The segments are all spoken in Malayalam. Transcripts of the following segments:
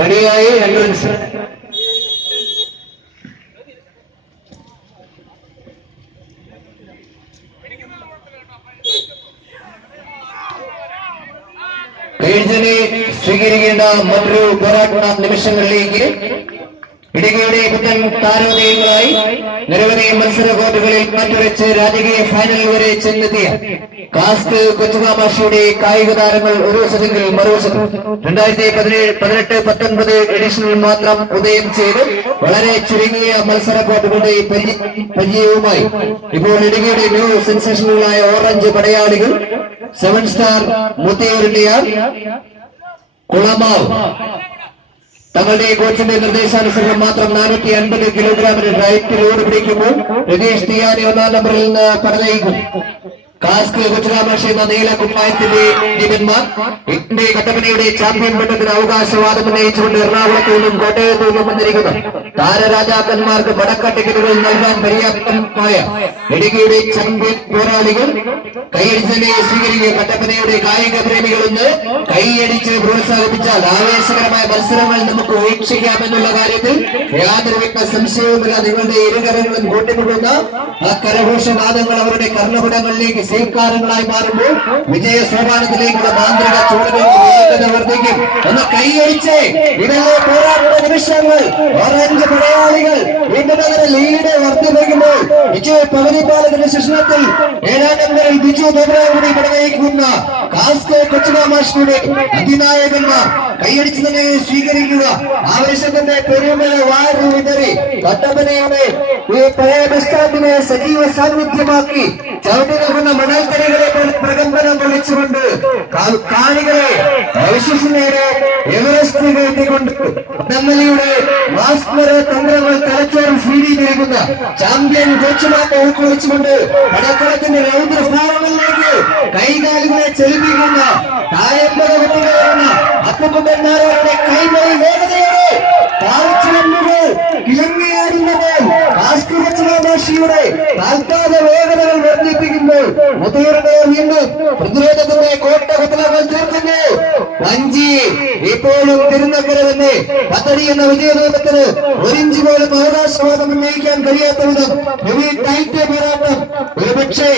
റെഡിയായി എൻട്രൻസ് പേഴ്സനെ സ്വീകരിക്കേണ്ട മറ്റൊരു പോരാട്ട നിമിഷങ്ങളിലേക്ക് ഇടുക്കിയുടെ പുത്തൻ താരോദയങ്ങളായി നിരവധി മത്സര കോർട്ടുകളിൽ മാറ്റുരച്ച് രാജകീയ ഫൈനൽ വരെ ചെന്നെത്തിയ കാസ്ക് കൊച്ചുകാമാഷിയുടെ കായിക താരങ്ങൾ ഒരു വശത്തെങ്കിൽ മറുവശത്തും 2018-19 എഡിഷനിൽ മാത്രം ഉദയം ചെയ്ത് വളരെ ചുരുങ്ങിയ മത്സര കോർട്ടുകളുടെ പരിചയവുമായി ഇപ്പോൾ ഇടുക്കിയുടെ ന്യൂ സെൻസേഷനുകളായ ഓറഞ്ച് പടയാളികൾ 7 സ്റ്റാർ മുത്തിയൂരിന്റെയാർ കുളമാവ് തങ്ങളുടെ കോച്ചിന്റെ നിർദ്ദേശാനുസരണം മാത്രം 450 കിലോഗ്രാമിന് ഡയറ്റ് ലോഡ് പിടിക്കുമ്പോൾ രതീഷ് തിയാനി 1-ാം നമ്പറിൽ നിന്ന് പടനയിക്കും. കാസ്ക് കൊച്ചുകാമാക്ഷി എന്ന നീല കുപ്പായത്തിന്റെ ജീവന്മാർ ഇന്ത്യ കട്ടപ്പനയുടെ ചാമ്പ്യൻ പട്ടത്തിന് അവകാശവാദം ഉന്നയിച്ചുകൊണ്ട് എറണാകുളത്തു നിന്നും കോട്ടയത്തു നിന്നും വന്നിരിക്കുന്നു. താരരാജാക്കന്മാർക്ക് പടക്ക ടിക്കറ്റുകൾ നൽകാൻ പര്യാപ്തമായ ഇടുക്കിയുടെ ചാമ്പ്യൻ പോരാളികൾ കൈയടിച്ചതിനെ സ്വീകരിക്കുക. കട്ടപ്പനയുടെ കായിക പ്രേമികളൊന്ന് കൈയടിച്ച് പ്രോത്സാഹിപ്പിച്ചാൽ ആവേശകരമായ മത്സരങ്ങൾ നമുക്ക് വീക്ഷിക്കാമെന്നുള്ള കാര്യത്തിൽ യാതൊരുവിധ സംശയവുമില്ല. നിങ്ങളുടെ ഇരുകരങ്ങളും കൂട്ടിമുട്ടുന്ന ആ കരഘോഷനാദങ്ങൾ അവരുടെ കർണപുടങ്ങളിലേക്ക് സ്വീകാരങ്ങളായി മാറുമ്പോൾ വിജയ സോപാനത്തിലേക്കുള്ള മാന്ത്രിക ചൂടുകൾക്ക് വേഗത വർദ്ധിക്കും. ഒന്ന് കൈയടിച്ച് ഇവരെ പോരാടുന്ന നിമിഷങ്ങൾ ഓറഞ്ച് പടയാളികൾ വീണ്ടും അങ്ങനെ ലീഡ് വർദ്ധിപ്പിക്കുമ്പോൾ വിജയ പകുതിപ്പാലത്തിന്റെ ശിക്ഷണത്തിൽ 7-ാം നമ്പറിൽ ബിജു തോമരാകുടി പടവയ്ക്കുന്ന കാസ്ക് കൊച്ചുകാമാഷിയുടെ അതിനായകന്മാർ കൈയടിച്ച് തന്നെ സ്വീകരിക്കുക. ആവേശത്തിന്റെ പെരുമല വാരി വിതറി കട്ടപ്പനയുടെ ഈ പഴയ ബസ് സ്റ്റാൻഡിനെ സജീവ സാന്നിധ്യമാക്കി ചവിട്ടി നിൽക്കുന്ന മണൽത്തരികളെ പ്രകമ്പനം കൊള്ളിച്ചുകൊണ്ട് കാണികളെ അവിശ്വസനയുടെ എവറസ്റ്റ് കയറ്റിക്കൊണ്ട് വടംവലിയുടെ മാസ്മര തന്ത്രങ്ങൾ തലച്ചോറിൽ സ്വീകരിക്കുന്ന ചാമ്പ്യൻ കോച്ചുമാരെ ഉൾക്കൊള്ളിച്ചുകൊണ്ട് പടക്കളത്തിന്റെ രൗദ്രഭാവങ്ങളിലേക്ക് കൈകാലുകളെ ചെലുപ്പിക്കുന്ന തായമ്പക കുട്ടികളാണ് അപ്പുക്കുട്ടന്മാരുടെ കൈമറി വേഗതയോടെ കാഴ്ചകൾ ഇലങ്ങയാടുന്നപ്പോൾ കാസ്ക് കൊച്ചുകാമാഷിയുടെ താൽക്കാല വേഗതകൾ വർദ്ധിപ്പിക്കുമ്പോൾ മുതിരുടെ വീണ്ടും പ്രതിരോധത്തിന്റെ കോട്ട കുത്തലകൾ തീർക്കുന്നു. വഞ്ചി ഇപ്പോഴും തിരുനക്കര തന്നെ പദ്ധതി എന്ന വിജയദൂരത്തിന് 1 ഇഞ്ച് പോലും അവകാശവാദം ഉന്നയിക്കാൻ കഴിയാത്ത വിധം ടൈറ്റ് പോരാട്ടം ഒരുപക്ഷെ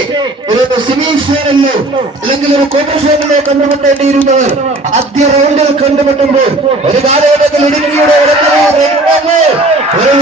ഒരു സെമി ഫൈനലിലോ അല്ലെങ്കിൽ ഒരു ക്വാർട്ടർ ഫൈനലിലോ കണ്ടുമുട്ടേണ്ടിയിരുന്നവർ ആദ്യ റൗണ്ടിൽ കണ്ടുമുട്ടുമ്പോൾ ഒരു കാലഘട്ടത്തിൽ ഇടുക്കിയുടെ